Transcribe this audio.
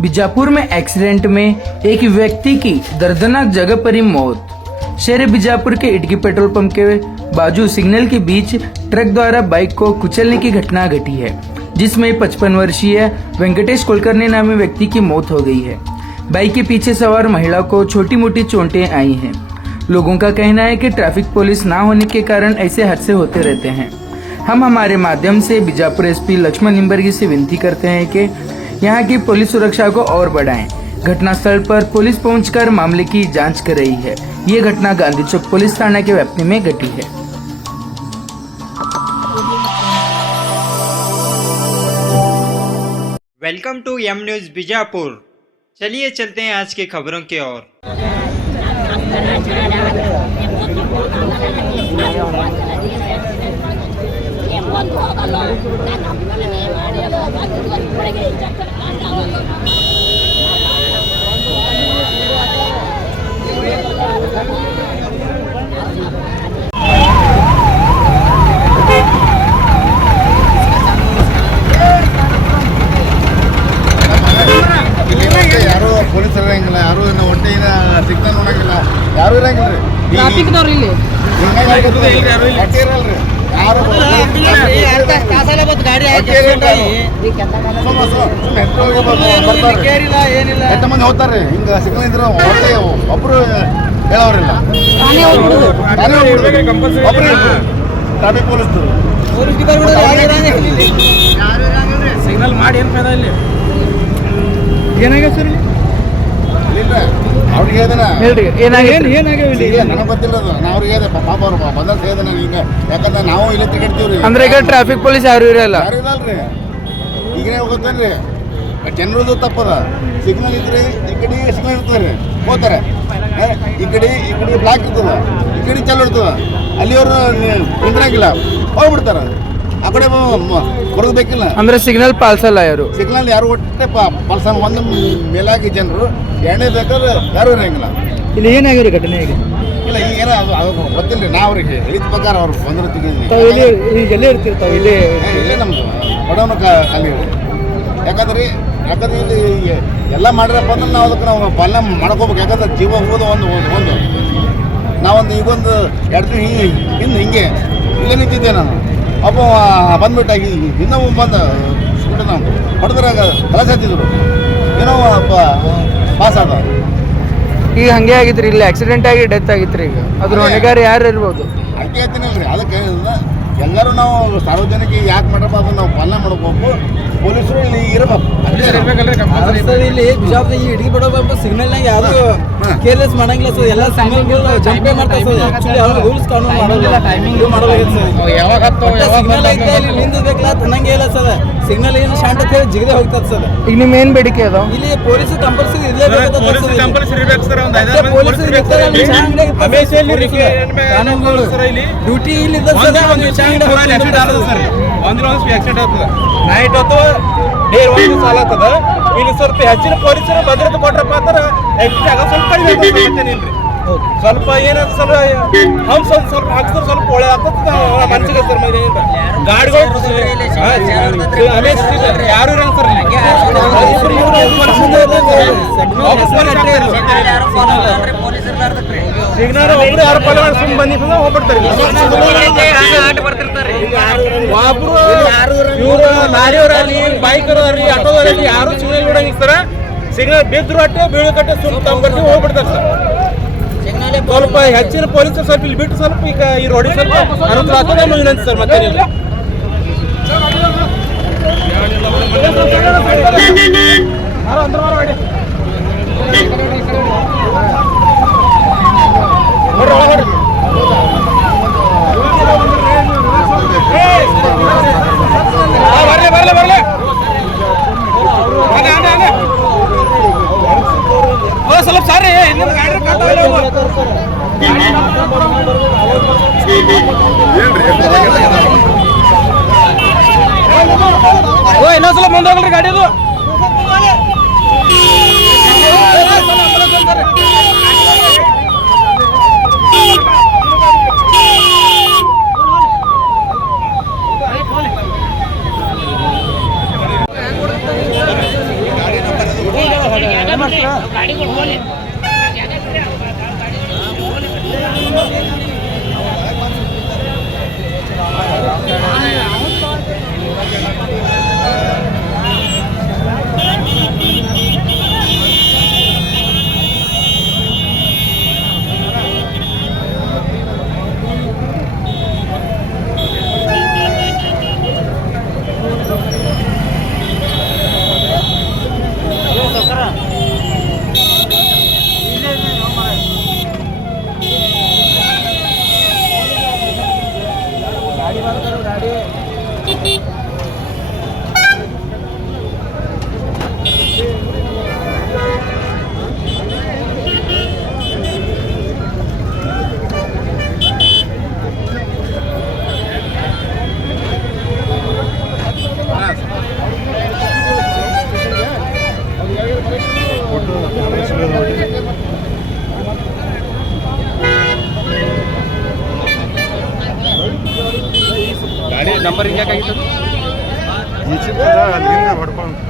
बीजापुर में एक्सीडेंट में एक व्यक्ति की दर्दनाक जगह पर ही मौत। शहर बीजापुर के इटकी पेट्रोल पंप के बाजू सिग्नल के बीच ट्रक द्वारा बाइक को कुचलने की घटना घटी है, जिसमें 55 वर्षीय वेंकटेश कुलकर्णी नामी व्यक्ति की मौत हो गई है। बाइक के पीछे सवार महिला को छोटी मोटी चोटें आई हैं। लोगों का कहना है कि ट्रैफिक पुलिस ना होने के कारण ऐसे हादसे होते रहते हैं। हम हमारे माध्यम से बीजापुर एसपी लक्ष्मण निम्बर्गी से विनती करते हैं कि यहाँ की पुलिस सुरक्षा को और बढ़ाएं। घटनास्थल पर पुलिस पहुंचकर मामले की जांच कर रही है। ये घटना गांधी चौक पुलिस थाना के व्याप्ति में घटी है। Welcome to M news Bijapur. चलिए चलते हैं आज की खबरों की ओर। ಯಾರು ಪೊಲೀಸ್ ಇರಂಗಿಲ್ಲ, ಯಾರು ಒಟ್ಟಿನ ಸಿಗ್ನಲ್ ನೋಡಂಗಿಲ್ಲ, ಯಾರು ಇರಂಗಿಲ್ಲ ರೀ. ಟ್ರಾಫಿಕ್ದವ್ರು ಇಲ್ಲಿ ಇರಲ್ರಿ, ಯಾರು ಎಷ್ಟು ಮಂದಿ ಹೋಗ್ತಾರ್ರಿ. ಹಿಂಗ ಸಿಗ್ನಲ್ ಇದ್ರೆ ಹೊಟ್ಟೆ ಒಬ್ರು ಹೇಳೋರಿಲ್ಲ, ಒಬ್ರು ಟ್ರಾಫಿಕ್ ಪೊಲೀಸ್ ಸಿಗ್ನಲ್ ಮಾಡಿ ಏನು ಫೈದಾ ಇಲ್ಲಿ? ಏನಾಗ್ಯದ ಸರ್ ಇಲ್ಲಿ? ಅವ್ರಿಗೆ ಏನಾಗಿದೆ ನನಗೆ ಗೊತ್ತಿಲ್ಲ. ನಾ ಅವ್ರಿಗೆ ಹೇಳಿದೆ, ಪಾಪ ಅವ್ರು ಬಂದ ಹೇಳಿದೆ ನಾನು ಹಿಂಗೆ, ಯಾಕಂದ್ರೆ ನಾವು ಇಲ್ಲೇ ತಿರುಗಾಡ್ತೀವ್ರಿ. ಅಂದ್ರೆ ಈಗ ಟ್ರಾಫಿಕ್ ಪೊಲೀಸ್ ಯಾರು ಇರಲ್ಲ, ಯಾರು ಇರಲ್ರಿ. ಈಗನೇ ಹೋಗ್ತಾನ್ರಿ, ಜನರದು ತಪ್ಪದ. ಸಿಗ್ನಲ್ ಇದ್ರೆ ಈ ಕಡೆ ಸಿಗ್ನಲ್ ಇರ್ತದೆ, ಹೋಗ್ತಾರೆ. ಈ ಕಡೆ ಬ್ಲಾಕ್ ಇರ್ತದ, ಈ ಕಡೆ ಚಾಲು ಇರ್ತದ, ಅಲ್ಲಿ ಅವರು ನಿಂದ್ರಂಗಿಲ್ಲ, ಹೋಗ್ಬಿಡ್ತಾರ. ಆ ಕಡೆ ಬರೋದು ಬೇಕಿಲ್ಲ. ಅಂದ್ರೆ ಸಿಗ್ನಲ್ ಪಾಲಿಸಲ್ಲ ಯಾರು. ಸಿಗ್ನಲ್ ಯಾರು ಒಟ್ಟೆ ಪಾಲ್ಸನ್. ಒಂದು ಮೇಲಾಗಿ ಜನರು, ಎರಡನೇ ಬೇಕಾದ್ರೆ ಯಾರು ಇರಂಗಿಲ್ಲ. ಇಲ್ಲಿ ಏನಾಗಿರೋ ಘಟನೆ ಈಗ? ಇಲ್ಲ ಈಗೇನೋ ಅದು ಗೊತ್ತಿಲ್ಲ ರೀ. ನಾವು ಅವ್ರಿಗೆ ಹೇಳಿದ ಪ್ರಕಾರ ಅವ್ರು ಬಂದಿರ್ತೀವಿ. ಈಗ ಎಲ್ಲೇ ಇರ್ತಿರ್ತಾವೆ ಇಲ್ಲಿ? ಇಲ್ಲೇ ನಮ್ದು ಬಡವನ ಖಾಲಿ. ಯಾಕಂದ್ರೆ ಇಲ್ಲಿ ಎಲ್ಲ ಮಾಡಿರಪ್ಪ ಅಂದ್ರೆ ನಾವು ಅದಕ್ಕೆ ನಾವು ಪಾಲನೆ ಮಾಡ್ಕೋಬೇಕು. ಯಾಕಂದ್ರೆ ಜೀವ ಹೋಗೋದು ಒಂದು ನಾವೊಂದು ಈಗೊಂದು 2 ತಿಂಗಳು ಹಿಂಗೆ ಇಲ್ಲೇ ನಿಂತಿದ್ದೆ ನಾನು. ಅಪ್ಪ ಬಂದ್ಬಿಟ್ಟಾಗಿ ಇನ್ನೊಬ್ಬ ಬಂದ ಸ್ಕೂಟ ನಾವು ಹೊಡೆದ್ರಾಗ ತಲೆ ಹತ್ತಿದ್ರು, ಏನೋ ಪಾಸ್ ಆದ. ಈಗ ಹಂಗೆ ಆಗಿತ್ರಿ, ಇಲ್ಲಿ ಆಕ್ಸಿಡೆಂಟ್ ಆಗಿ ಡೆತ್ ಆಗಿತ್ರಿ. ಈಗ ಅದ್ರ ಹೊಣೆಗಾರ ಯಾರು ಇರ್ಬೋದು? ಅದಕ್ಕೆ ಹೇಳ್ತೀನಲ್ರಿ. ಅದಕ್ಕೆ ಎಲ್ಲರೂ ನಾವು ಸಾರ್ವಜನಿಕ ಯಾಕೆ ಮಾಡ್ರಪ್ಪ ಅದನ್ನ ನಾವು ಪಾಲನೆ ಮಾಡ್ಬೇಕು. ಪೊಲೀಸರು ಇಲ್ಲಿ ಇರಬೇಕು. ಇಲ್ಲಿ ಬಿಜಾಪುರ ಈ ಇಡಗಿ ಬಿಡೋ ಸಿಗ್ನಲ್ನಾಗ ಯಾರು ಕೇರ್ಲೆಸ್ ಮಾಡಂಗಿಲ್ಲ ಸರ್. ಎಲ್ಲ ಸಿಗ್ನಲ್ಗಳು ಜಂಪೇ ಮಾಡ್ತಾರೆ ಸರ್. ಆಕ್ಚುಲಿ ಅವ್ರು ರೂಲ್ಸ್ ಕಾನೂನು ಮಾಡೋಲ್ಲ, ಟೈಮಿಂಗ್ ಮಾಡೋಲ್ಲ ಸರ್. ಯಾವಾಗ ಸಿಗ್ನಲ್ ಐತೆ ಇಲ್ಲಿ ನಿಂದಿರ್ಬೇಕಲ್ಲ, ತನ್ನಂಗೆ ಇಲ್ಲ ಸರ್. ಸಿಗ್ನಲ್ ಏನು ಶಾಂತ ಜಿಗದೆ ಹೋಗ್ತದೆ ಸರ್. ಈಗ ನಿಮ್ಮ ಏನ್ ಬೇಡಿಕೆ ಅದಾವ? ಇಲ್ಲಿ ಪೊಲೀಸ್ ಕಂಪಲ್ಸರಿ ಇರಲೇಬೇಕು ಸರ್. ಡ್ಯೂಟಿ ಇಲ್ಲಿ ನೈಟ್ ಹೊತ್ತು ಡೇರ್ ಒಂದು ಸಾಲ ಆಗ್ತದ. ಇಲ್ಲಿ ಸ್ವಲ್ಪ ಹೆಚ್ಚಿನ ಪೊಲೀಸರು ಭದ್ರತೆ ಕೊಟ್ರಪ್ಪ ಅಂದ್ರೆ ಜಾಗ ಸ್ವಲ್ಪ ಕಡಿಮೆ ಆಗ್ತದೆ. ಸ್ವಲ್ಪ ಏನಾದ್ರು ಸ್ವಲ್ಪ ಹಾಕ್ತಾರೆ, ಸ್ವಲ್ಪ ಒಳ್ಳೆ ಆಗ್ತದೆ ಮನ್ಸಿಗೆ ಸರ್. ಗಾಡಿಗಳು ಯಾರು ಇರಂಗ ಸರ್. ಸಿಗ್ನಲ್ ಒಬ್ರು ಯಾರು ಪಾಲನೆ ಮಾಡಿ ಸುಮ್ಮನೆ ಬಂದಿ ಹೋಗ್ಬಿಡ್ತಾರೆ. ಒಬ್ರು ಇವರು ಲಾರಿಯವರಲ್ಲಿ, ಬೈಕರವ್ರಿ, ಆಟೋದವ್ರಲ್ಲಿ ಯಾರು ಸಿಗ್ನಲ್ ನೋಡಂಗಿಲ್ಲ ಸರ್. ಸಿಗ್ನಲ್ ಬಿದ್ರು ಅಟ್ಟೆ ಬೀಳಕಟ್ಟೆ ಸುಮ್ಮನೆ ತಮ್ಮ ಬರ್ತೀವಿ ಹೋಗ್ಬಿಡ್ತಾರೆ ಸರ್. ಸ್ವಲ್ಪ ಹೆಚ್ಚಿನ ಪೊಲೀಸರು ಸ್ವಲ್ಪ ಇಲ್ಲಿ ಬಿಟ್ಟು ಸ್ವಲ್ಪ ಈಗ ಈ ರೋಡಿಗೆ ಸ್ವಲ್ಪ ಅನುಕೂಲ ಆಗ್ತದೆ ಅನ್ನೋ ವಿನಂತಿ ಸರ್. ಮತ್ತೇನಿಲ್ಲ. ಬರ್ಲಿ ಸ್ವಲ್ಪ ಸಾರಿ ಇನ್ನೊಂದ್ಸಲ ಮುಂದೋಗಲ್ರಿ ಗಾಡಿ ಅದು. ಗಾಡಿ ನಂಬರ್ ಹಿಂಗೆ ಈ ಚಿತ್ರ ಅಲ್ಲಿಂದ ಹೊಡ್ಕೊಂಡು